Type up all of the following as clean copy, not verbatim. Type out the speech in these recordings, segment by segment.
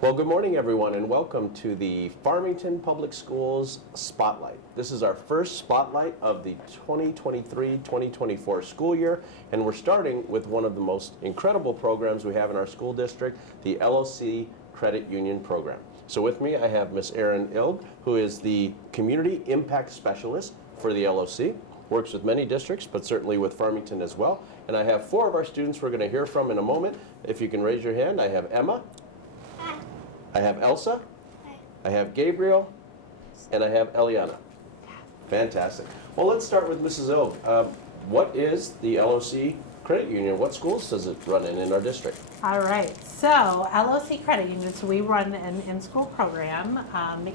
Well, good morning, everyone, and welcome to the Farmington Public Schools Spotlight. This is our first spotlight of the 2023-2024 school year, and we're starting with one of the most incredible programs we have in our school district, the LOC Credit Union Program. So with me, I have Miss Erin, who is the Community Impact Specialist for the LOC, works with many districts, but certainly with Farmington as well. And I have four of our students we're going to hear from in a moment. If you can raise your hand, I have Emma. Hi. I have Elsa. Hi. I have Gabriel. And I have Eliana. Fantastic. Well, let's start with Mrs. Ilg. What is the LOC Credit Union? What schools does it run in our district? All right, so LOC Credit Union, so we run an in-school program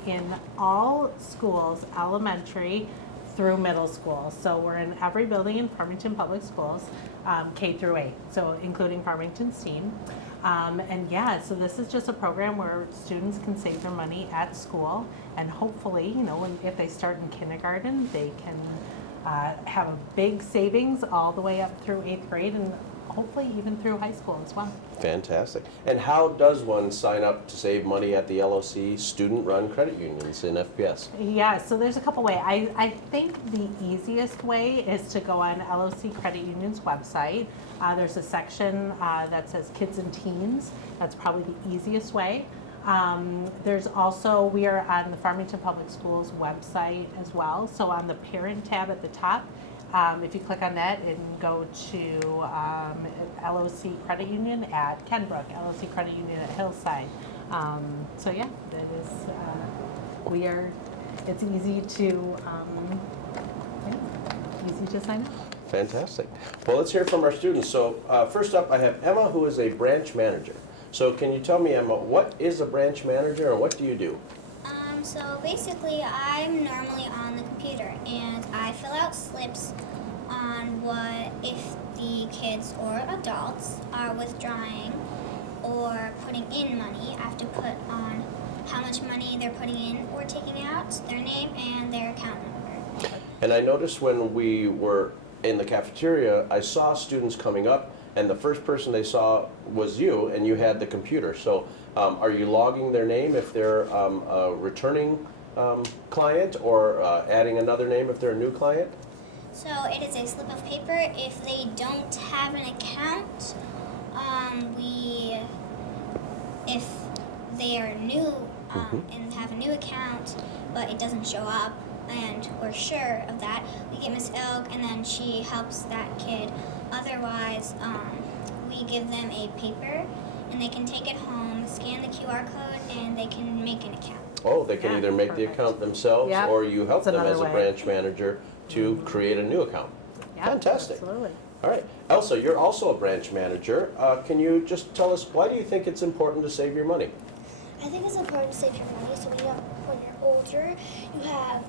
in all schools, elementary through middle school. So we're in every building in Farmington Public Schools, K through 8, so including Farmington STEAM. And yeah, so this is just a program where students can save their money at school, and hopefully, you know, if they start in kindergarten, they can have a big savings all the way up through 8th grade, and hopefully even through high school as well. Fantastic. And how does one sign up to save money at the LOC student-run credit unions in FPS? Yeah, so there's a couple ways. I think the easiest way is to go on LOC Credit Union's website. There's a section that says Kids and Teens. That's probably the easiest way. There's also, we are on the Farmington Public Schools website as well. So on the Parent tab at the top, if you click on that and go to LOC Credit Union at Kenbrook, LOC Credit Union at Hillside. So yeah, that is, it's easy to, easy to sign up. Fantastic. Well, let's hear from our students. So first up, I have Emma, who is a branch manager. So can you tell me, Emma, what is a branch manager and what do you do? So basically, I'm normally on the computer and I fill out slips on what if the kids or adults are withdrawing or putting in money. I have to put on how much money they're putting in or taking out, their name, and their account number. And I noticed when we were in the cafeteria, I saw students coming up, and the first person they saw was you, and you had the computer. So are you logging their name if they're a returning client, or adding another name if they're a new client? So it is a slip of paper. If they don't have an account, if they are new and have a new account, but it doesn't show up, and we're sure of that, we get Miss Elk, and then she helps that kid. Otherwise, we give them a paper, and they can take it home, scan the QR code, and they can make an account. Oh, they can either make the account themselves, Yep. or you help That's them as a another way. branch manager to create a new account. Yeah, Fantastic. Absolutely. All right. Elsa, you're also a branch manager. Can you just tell us, why do you think it's important to save your money? I think it's important to save your money so when you're older, you have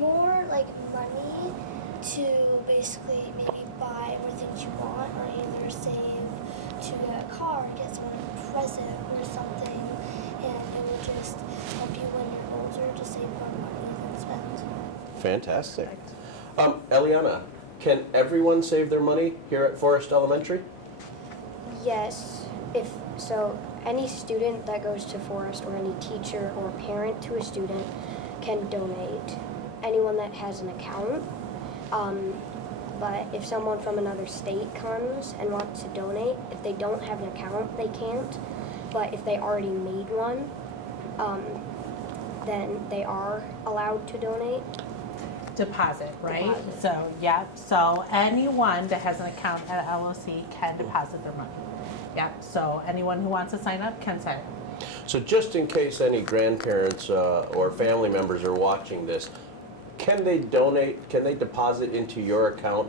more money to basically maybe buy more things you want, or either save to get a car, get someone a present or something, and it will just help you when you're older to save more money than spend. Fantastic. Eliana, can everyone save their money here at Forest Elementary? Yes, if so, any student that goes to Forest, or any teacher or parent to a student can donate. Anyone that has an account, but if someone from another state comes and wants to donate, if they don't have an account, they can't. But if they already made one, then they are allowed to donate. Deposit, right? Deposit. So, yeah, so anyone that has an account at LOC can deposit their money. Yeah, so anyone who wants to sign up can sign up. So just in case any grandparents or family members are watching this, can they donate, can they deposit into your account,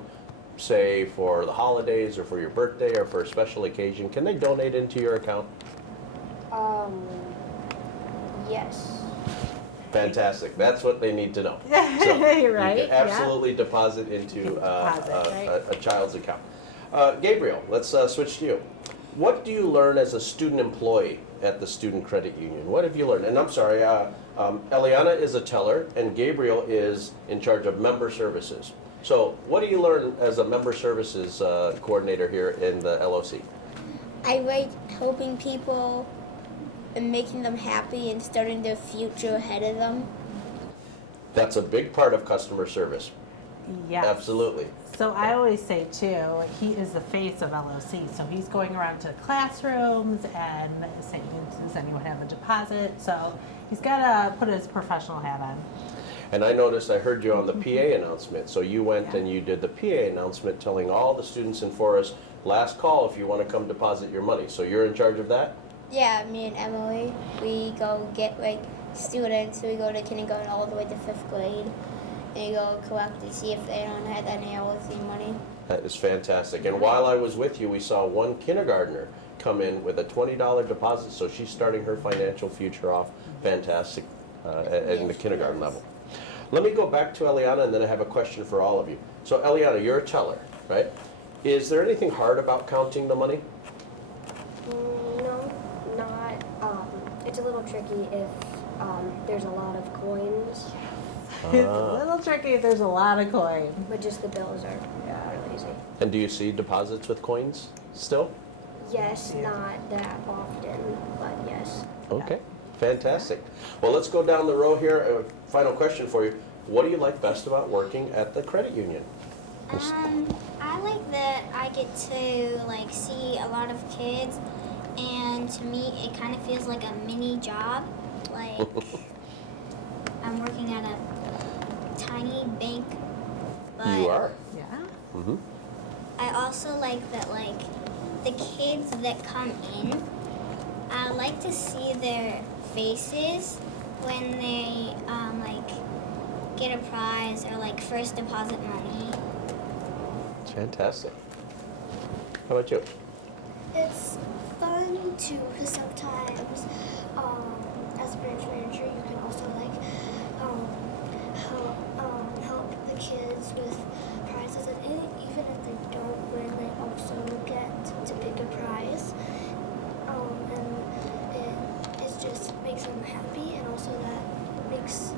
say for the holidays or for your birthday or for a special occasion? Can they donate into your account? Yes. Fantastic. That's what they need to know. So Right, you yeah. can absolutely deposit into Deposit, a child's account. Gabriel, let's switch to you. What do you learn as a student employee at the Student Credit Union? What have you learned? And I'm sorry, Eliana is a teller and Gabriel is in charge of member services. So what do you learn as a member services coordinator here in the LOC? I like helping people and making them happy and starting their future ahead of them. That's a big part of customer service. Yes. Absolutely. So I always say too, he is the face of LOC. So he's going around to classrooms and saying, does anyone have a deposit? So he's got to put his professional hat on. And I noticed, I heard you on the PA announcement. So you went and you did the PA announcement telling all the students in Forest, last call if you want to come deposit your money. So you're in charge of that? Yeah, me and Emily, we go get like students. We go to kindergarten all the way to 5th grade. And we go collect to see if they don't have any LOC money. That is fantastic. And while I was with you, we saw one kindergartner come in with a $20 deposit. So she's starting her financial future off fantastic at the kindergarten level. Let me go back to Eliana, and then I have a question for all of you. So Eliana, you're a teller, right? Is there anything hard about counting the money? No, not. It's a little tricky if there's a lot of coins, It's a little tricky if there's a lot of coin. but just the bills are really easy. And do you see deposits with coins still? Yes, not that often, but yes. Okay, fantastic. Well, let's go down the row here. Final question for you. What do you like best about working at the credit union? I like that I get to like see a lot of kids, and to me it kind of feels like a mini job. Like I'm working at a tiny bank, but You are. Yeah. Mm-hmm. I also like that like the kids that come in, I like to see their faces when they like get a prize or like first deposit money. Fantastic. How about you? It's fun too, because sometimes as a branch manager, you can also like help the kids with prizes, and even if they don't win, they also get to pick a prize, and it just makes them happy, and also that makes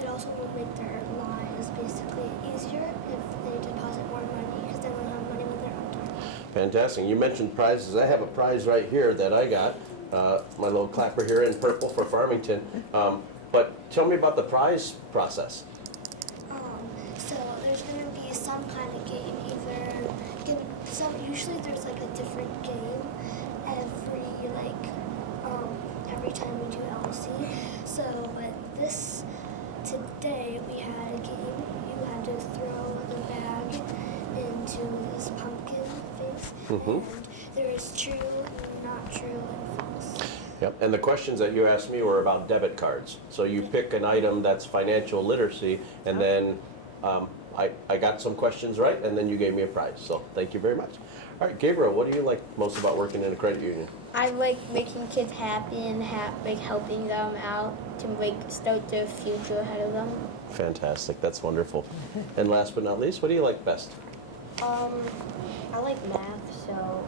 it also will make their lives basically easier if they deposit more money, because they won't have money when they're on time. Fantastic. You mentioned prizes. I have a prize right here that I got. My little clapper here in purple for Farmington. But tell me about the prize process. So there's gonna be some kind of game, usually there's like a different game every time we do LOC. So, but today we had a game. You had to throw the bag into this pumpkin face, and there is true, not true, and false. Yep. And the questions that you asked me were about debit cards. So you pick an item that's financial literacy, and then I got some questions right, and then you gave me a prize. So thank you very much. All right, Gabriel, what do you like most about working in a credit union? I like making kids happy and like helping them out to like start their future ahead of them. Fantastic. That's wonderful. And last but not least, what do you like best? I like math, so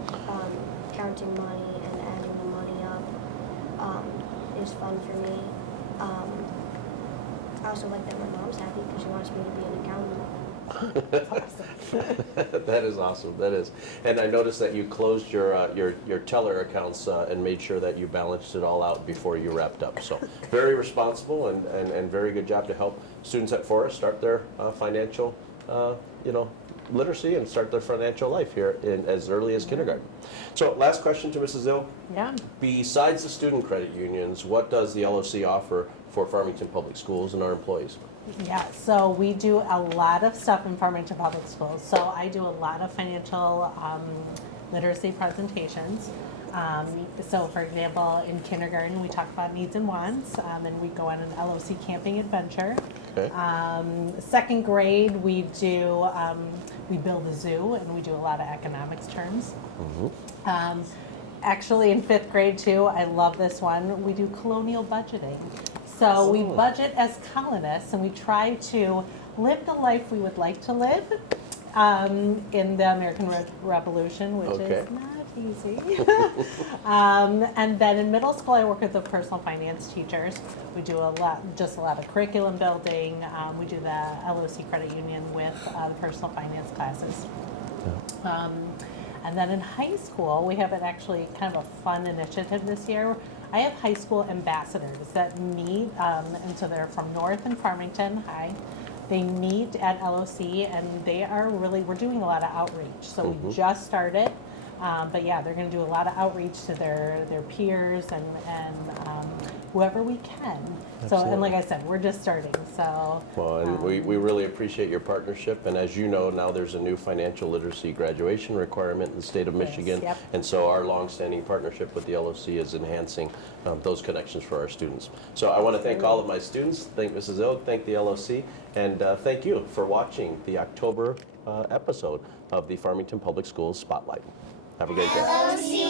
counting money and adding the money up is fun for me. I also like that my mom's happy because she wants me to be an accountant. That is awesome. That is. And I noticed that you closed your teller accounts and made sure that you balanced it all out before you wrapped up. So very responsible and very good job to help students at Forest start their financial literacy and start their financial life here in as early as kindergarten. So last question to Mrs. Ill. Yeah. Besides the student credit unions, what does the LOC offer for Farmington Public Schools and our employees? Yeah, so we do a lot of stuff in Farmington Public Schools. So I do a lot of financial literacy presentations. So for example, in kindergarten, we talk about needs and wants, and we go on an LOC camping adventure. Okay. Second grade, we do, we build a zoo, and we do a lot of economics terms. Actually, in 5th grade too, I love this one, we do colonial budgeting. So we budget as colonists, and we try to live the life we would like to live in the American Revolution, which is not easy. And then in middle school, I work with the personal finance teachers. We do a lot of curriculum building. We do the LOC credit union with the personal finance classes. And then in high school, we have actually kind of a fun initiative this year. I have high school ambassadors that meet, and so they're from North and Farmington. Hi. They meet at LOC, and they are really, we're doing a lot of outreach. So we just started, but yeah, they're going to do a lot of outreach to their peers and whoever we can. So, and like I said, we're just starting. So, Well, and we really appreciate your partnership. And as you know, now there's a new financial literacy graduation requirement in the state of Michigan. Yep. And so our longstanding partnership with the LOC is enhancing those connections for our students. So I want to thank all of my students. Thank Mrs. Oak, thank the LOC, and thank you for watching the October episode of the Farmington Public Schools Spotlight. Have a great day. LOC